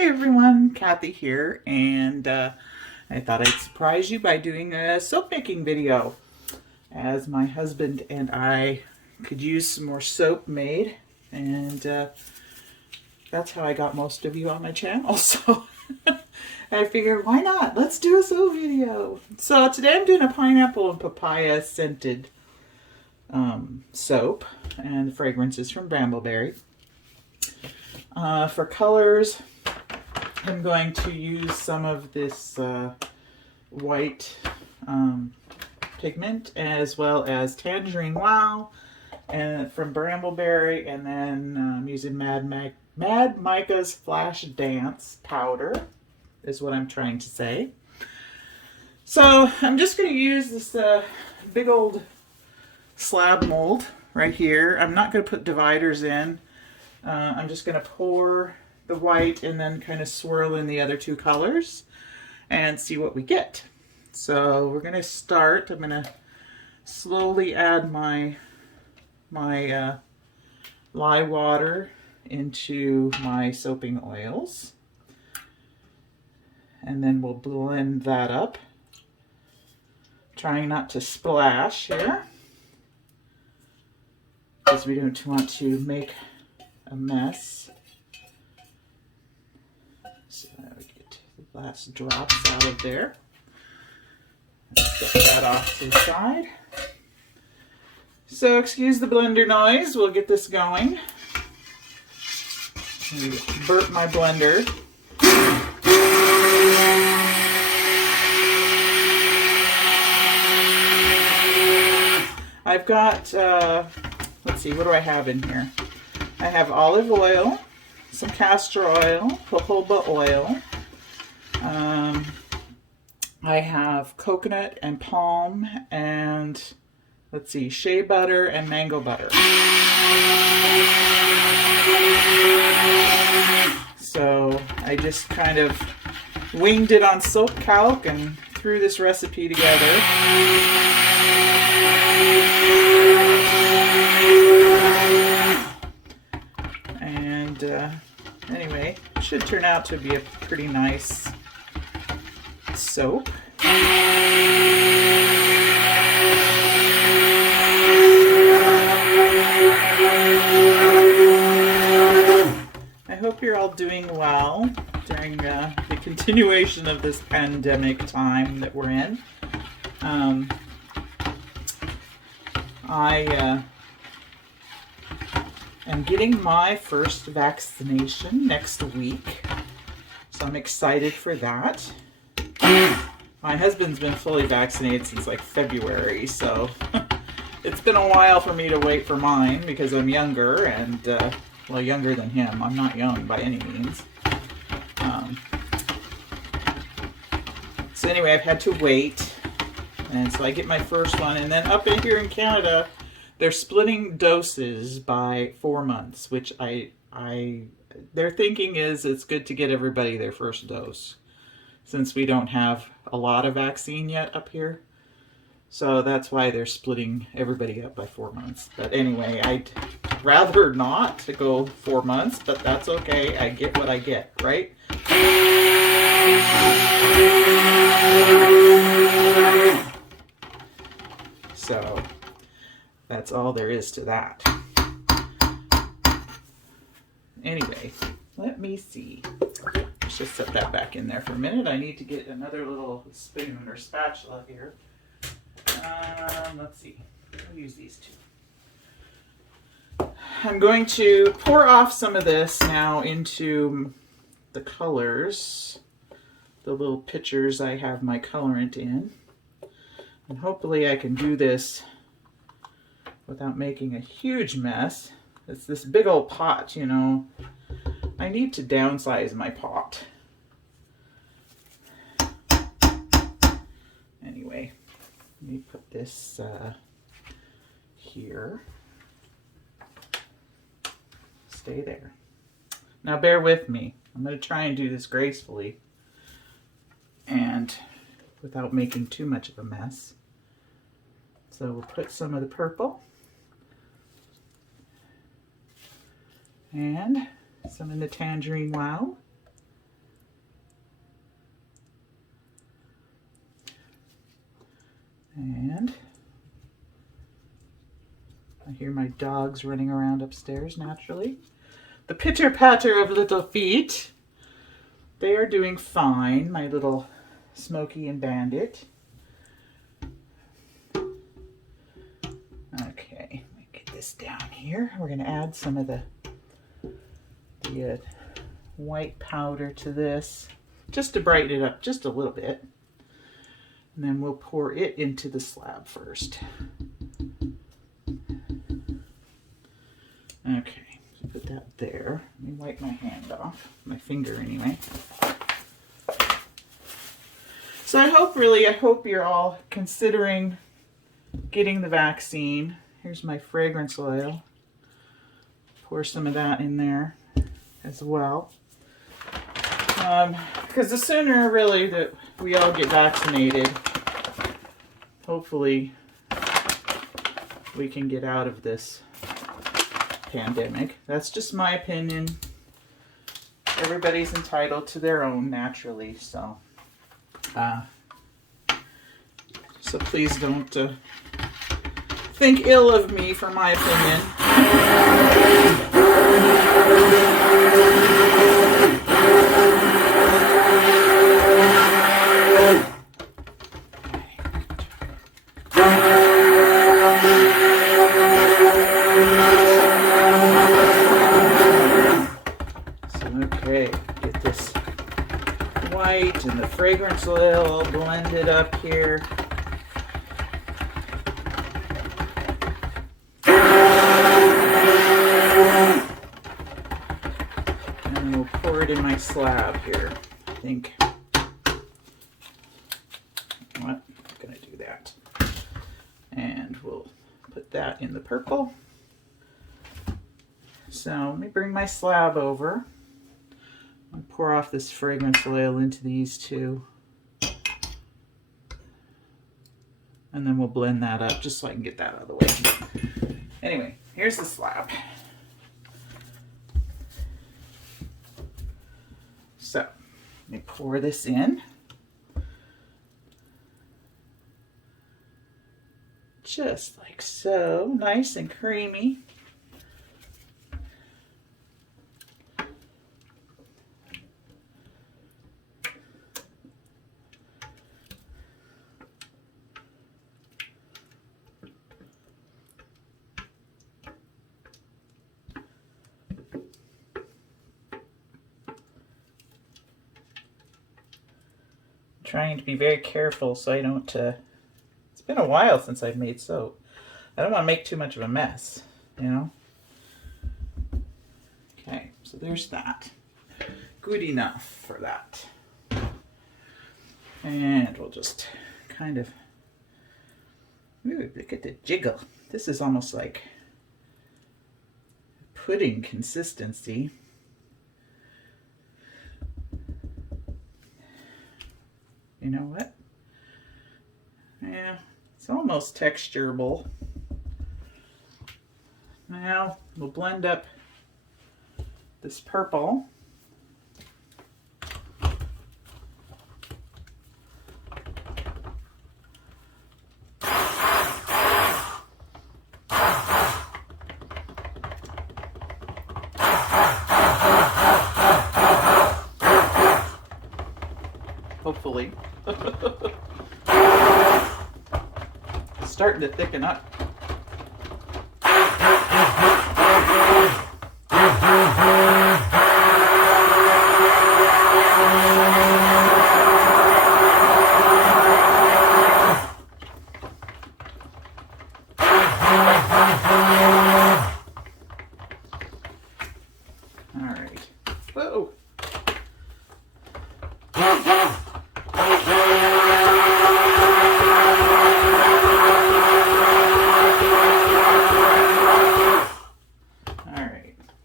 Hey everyone, Kathy here, and I thought I'd surprise you by doing a soap making video, as my husband and I could use some more soap made, and that's how I got most of you on my channel, so I figured, why not? Let's do a soap video. So today I'm doing a pineapple and papaya scented soap, and the fragrance is from Brambleberry. For colors, I'm going to use some of this white pigment, as well as Tangerine Wow and from Brambleberry, and then I'm using Mad Micah's Flash Dance powder is what I'm trying to say. So I'm just going to use this big old slab mold right here. I'm not going to put dividers in. I'm just going to pour the white and then kind of swirl in the other two colors and see what we get. So we're going to start. I'm going to slowly add my lye water into my soaping oils, and then we'll blend that up, trying not to splash here because we don't want to make a mess. So we get the last drops out of there. Set that off to the side. So excuse the blender noise. We'll get this going. Burp my blender. I've got, let's see, what do I have in here? I have olive oil, some castor oil, jojoba oil. I have coconut and palm, and let's see, shea butter and mango butter. So I just kind of winged it on soap calc and threw this recipe together. And anyway, it should turn out to be a pretty nice soap. I hope you're all doing well during the continuation of this pandemic time that we're in. I am getting my first vaccination next week, so I'm excited for that. My husband's been fully vaccinated since like February, so it's been a while for me to wait for mine because I'm younger and, well, younger than him. I'm not young by any means. So anyway, I've had to wait, and so I get my first one, and then up in here in Canada, they're splitting doses by 4 months, which their thinking is it's good to get everybody their first dose, since we don't have a lot of vaccine yet up here. So that's why they're splitting everybody up by 4 months. But anyway, I'd rather not to go 4 months, but that's okay. I get what I get, right? So that's all there is to that. Anyway, let me see. Let's just set that back in there for a minute. I need to get another little spoon or spatula here. Let's see. I'll use these two. I'm going to pour off some of this now into the colors, the little pitchers I have my colorant in. And hopefully I can do this without making a huge mess. It's this big old pot, you know. I need to downsize my pot. Anyway, let me put this here. Stay there. Now bear with me. I'm going to try and do this gracefully and without making too much of a mess. So we'll put some of the purple and some in the Tangerine Wow. hear my dogs running around upstairs naturally. The pitter-patter of little feet. They are doing fine, my little Smokey and Bandit. Okay, let me get this down here. We're going to add some of the white powder to this, just to brighten it up just a little bit. And then we'll pour it into the slab first. Okay, so put that there. Let me wipe my hand off, my finger anyway. So I hope you're all considering getting the vaccine. Here's my fragrance oil. Pour some of that in there as well. Because the sooner really that we all get vaccinated, hopefully we can get out of this pandemic. That's just my opinion. Everybody's entitled to their own naturally, so please don't think ill of me for my opinion. Get this white and the fragrance oil all blended up here. And then we'll pour it in my slab here. I think. What? I'm going to do that. And we'll put that in the purple. So let me bring my slab over. I'll pour off this fragrance oil into these two. And then we'll blend that up just so I can get that out of the way. Anyway, here's the slab. So, let me pour this in. Just like so, nice and creamy. Trying to be very careful so I don't, it's been a while since I've made soap. I don't want to make too much of a mess, you know? Okay, so there's that. Good enough for that. And we'll just kind of, ooh, look at the jiggle. This is almost like pudding consistency. You know what? Yeah, it's almost texturable. Now we'll blend up this purple. Hopefully. It's starting to thicken up. All right. Whoa.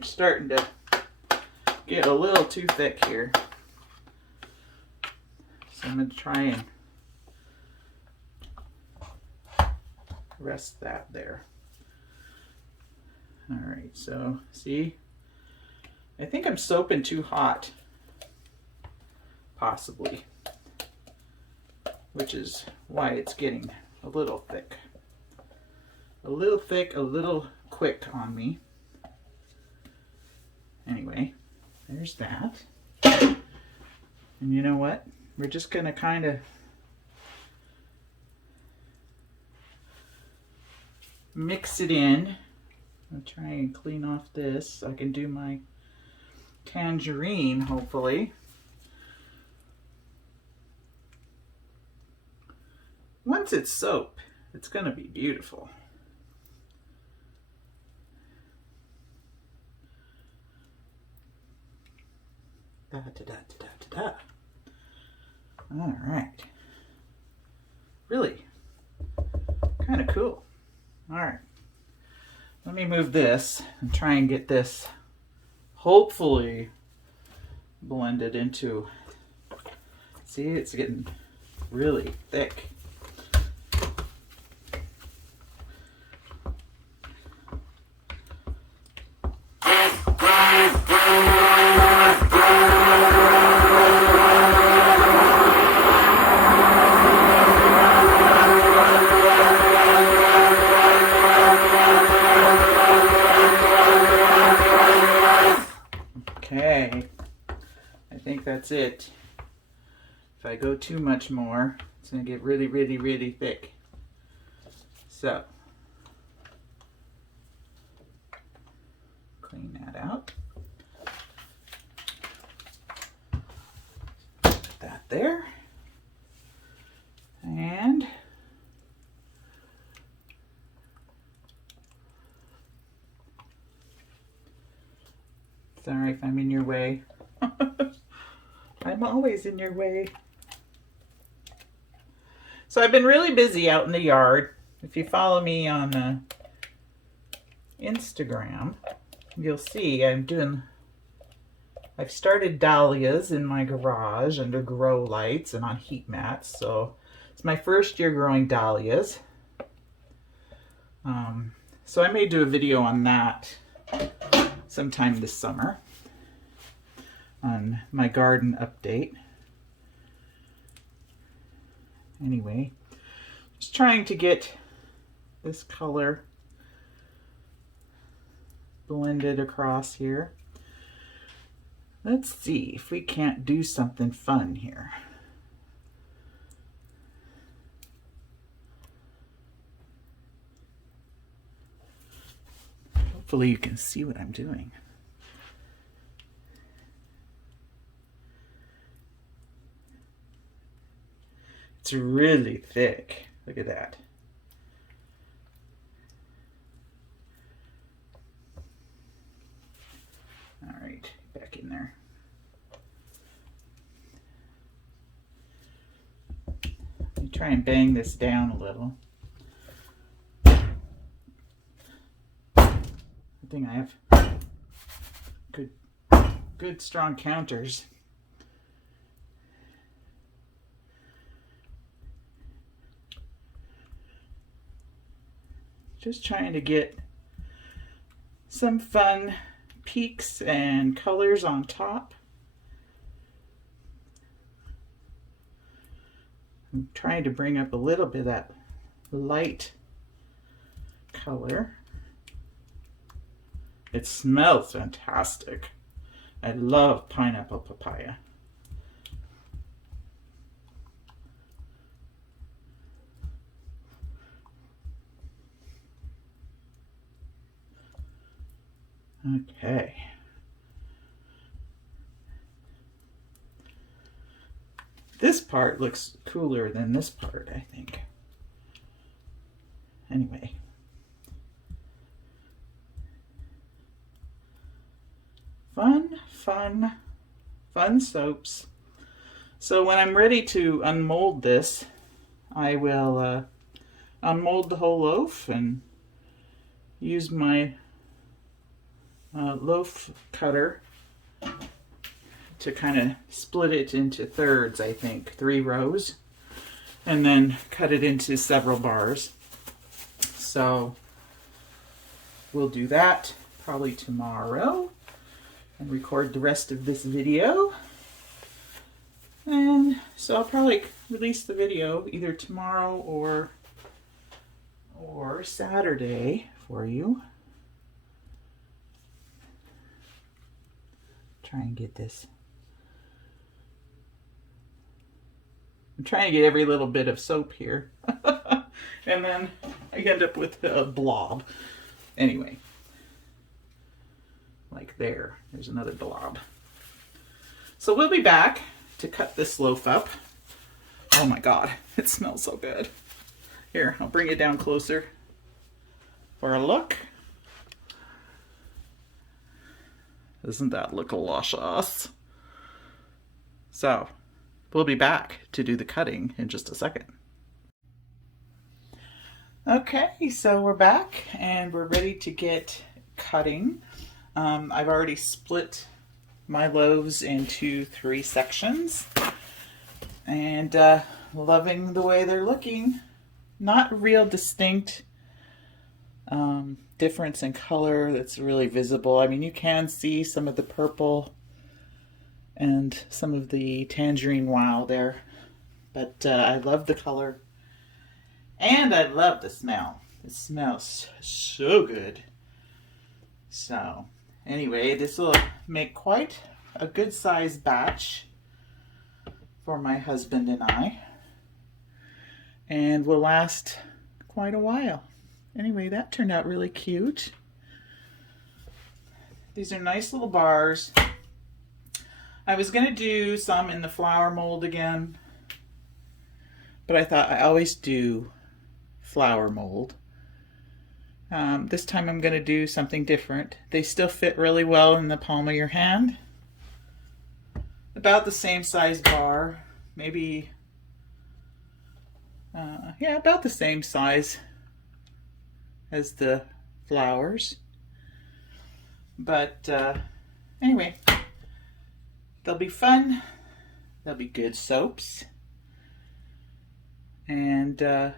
Starting to get a little too thick here. So I'm going to try and rest that there. All right, so see, I think I'm soaping too hot, possibly, which is why it's getting a little thick. A little thick, a little quick on me. Anyway, there's that. And you know what? We're just going to kind of mix it in. I'll try and clean off this so I can do my tangerine, hopefully. Once it's soap, it's going to be beautiful. Da, da, da, da, da, da. All right. Really kind of cool. All right. Let me move this and try and get this hopefully blended into, see, it's getting really thick. Okay, I think that's it. If I go too much more, it's going to get really, really, really thick. So, clean that out. Put that there. And sorry if I'm in your way. I'm always in your way. So I've been really busy out in the yard. If you follow me on Instagram, you'll see I've started dahlias in my garage under grow lights and on heat mats. So it's my first year growing dahlias. So I may do a video on that sometime this summer on my garden update. Anyway, just trying to get this color blended across here. Let's see if we can't do something fun here. Hopefully you can see what I'm doing. It's really thick. Look at that. All right, back in there. Let me try and bang this down a little. I think I have good strong counters. Just trying to get some fun peaks and colors on top. I'm trying to bring up a little bit of that light color. It smells fantastic. I love pineapple papaya. Okay. This part looks cooler than this part, I think. Anyway. Fun soaps. So when I'm ready to unmold this, I will unmold the whole loaf and use my loaf cutter to kind of split it into thirds, I think, 3 rows, and then cut it into several bars. So we'll do that probably tomorrow and record the rest of this video. And so I'll probably release the video either tomorrow or Saturday for you. Try and get this. I'm trying to get every little bit of soap here. And then I end up with a blob. Anyway. Like there. There's another blob. So we'll be back to cut this loaf up. Oh my God, it smells so good. Here, I'll bring it down closer for a look. Doesn't that look luscious? So, we'll be back to do the cutting in just a second. Okay, so we're back and we're ready to get cutting. I've already split my loaves into 3 sections and loving the way they're looking. Not real distinct difference in color that's really visible. I mean, you can see some of the purple and some of the tangerine wow there, but I love the color and I love the smell. It smells so good. So anyway, this will make quite a good sized batch for my husband and I, and will last quite a while. Anyway, that turned out really cute. These are nice little bars. I was going to do some in the flower mold again, but I thought I always do flower mold. This time I'm going to do something different. They still fit really well in the palm of your hand. About the same size bar, maybe, yeah, about the same size as the flowers. But anyway, they'll be fun. They'll be good soaps. And like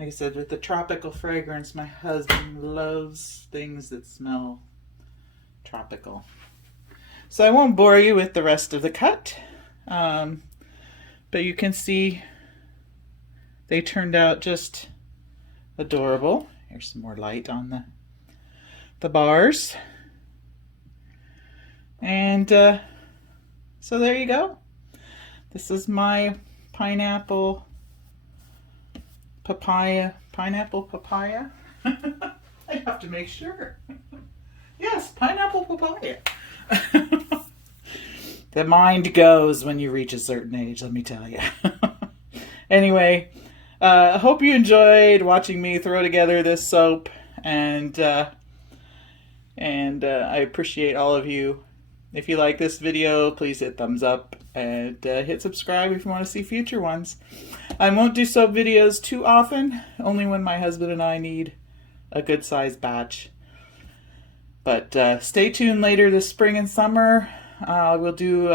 I said, with the tropical fragrance, my husband loves things that smell tropical. So I won't bore you with the rest of the cut, but you can see they turned out just adorable. Here's some more light on the bars. And so there you go. This is my pineapple papaya. I have to make sure. Yes, pineapple papaya. The mind goes when you reach a certain age, let me tell you. Anyway, I hope you enjoyed watching me throw together this soap, and I appreciate all of you. If you like this video, please hit thumbs up and hit subscribe if you want to see future ones. I won't do soap videos too often, only when my husband and I need a good sized batch. But stay tuned later this spring and summer. We'll do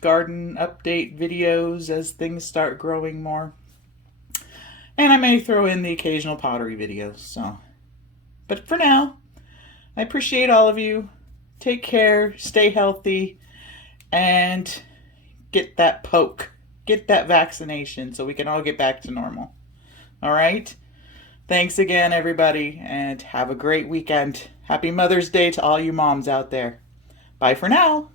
garden update videos as things start growing more. And I may throw in the occasional pottery videos. So, but for now, I appreciate all of you. Take care, stay healthy, and get that poke. Get that vaccination so we can all get back to normal. All right? Thanks again, everybody, and have a great weekend. Happy Mother's Day to all you moms out there. Bye for now.